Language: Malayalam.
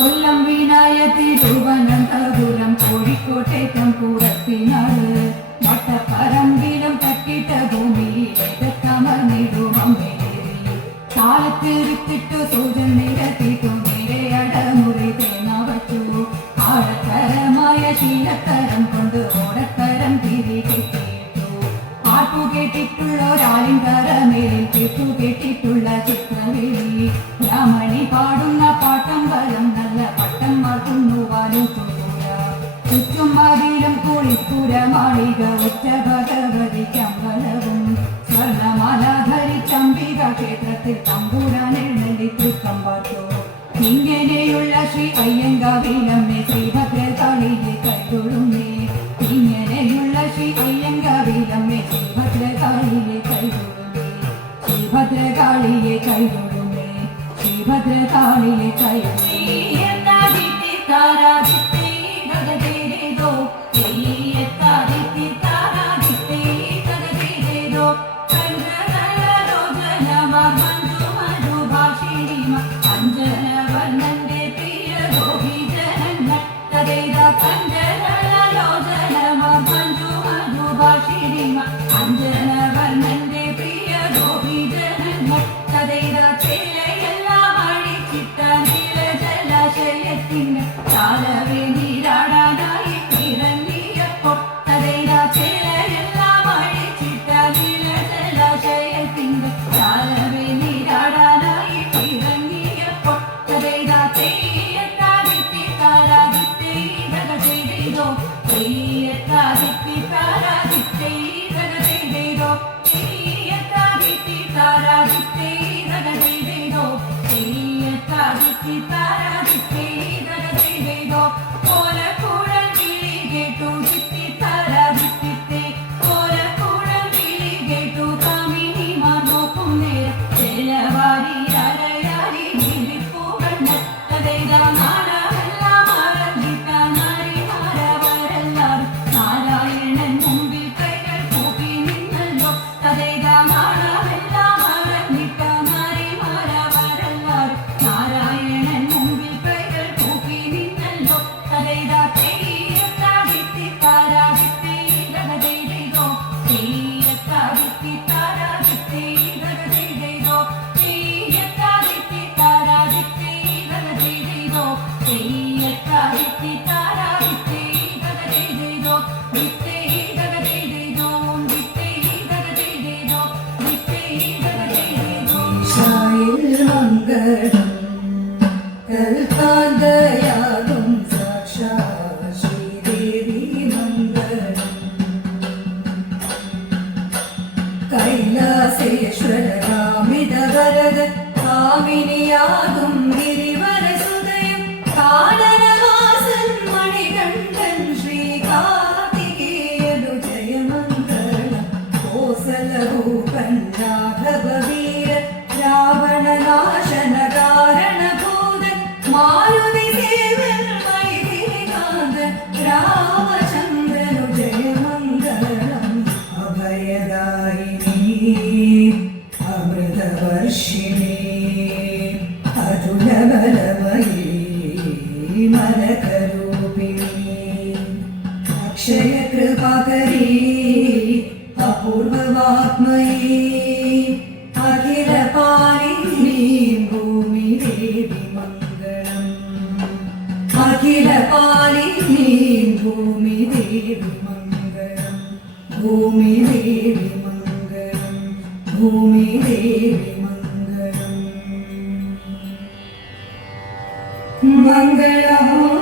கொல்லம் விநாய திருவனந்தபுரம் கோழிக்கோட்டை தம்பூரத்தினாடு மட்ட பரம்பிடம் கட்டிட்ட பூமி கமல் நிறுவம் காலத்திருத்திட்டு சோதன் நிறத்திட்டும் நிறையட முறை தேனாவட்டு. ஆழக்கரமாய சீலக்கரம் கொண்டு ஓடக்கரம் திரி கெட்டிட்டு பாட்டு கேட்டிட்டுள்ள ஒராளிங்கரமே திட்டு கேட்டிட்டுள்ள சித்திரவேலி ராமணி பாடும் பாட்டம் வரம் നല്ല പട്ടം മാറ്റുന്നുവാനും ചുറ്റും മതിലും കുളിപ്പുര മാളിക ഒറ്റ ഭഗവതി ചമ്പലവും സ്വർണമാല ധരിച്ചംബിക ക്ഷേത്രത്തിൽ തമ്പൂരാൻ എഴുന്നള്ളി തൃക്കം പാർത്തു ഇങ്ങനെയുള്ള ശ്രീ അയ്യങ്കാവിലമ്മേ ശ്രീഭദ്രകാളിയെ കൈതൊഴുന്നേ. ഇങ്ങനെയുള്ള ശ്രീ അയ്യങ്കാവിലമ്മേ ശ്രീഭദ്രകാളിയെ കൈതൊഴുന്നേ. ശ്രീഭദ്രകാളിയെ കൈതൊഴുന്നേ. ശ്രീഭദ്രകാളിയെ കൈതൊഴുന്നേ. താരാദിത്തി ഗഗദേതോ തെയ്യത്താദിത്തി താരാദിത്തി ഗഗദേതോ கைலாசேஸ்வர காமித வரத காமினியாகும் கிரிவர சுதயம் காலனவாசன் மணிகண்டன் ஸ்ரீ கார்த்திகேயனு ஜெயமங்கலம் கோசல അപൂർവവാത്മയീ അഖിലപാലിനീ ഭൂമി ദേവി മംഗളം അഖിലപാലിനീ ഭൂമി ദേവി മംഗളം ഭൂമി ദേവി മംഗളം ഭൂമി ദേവി മംഗളം മംഗളം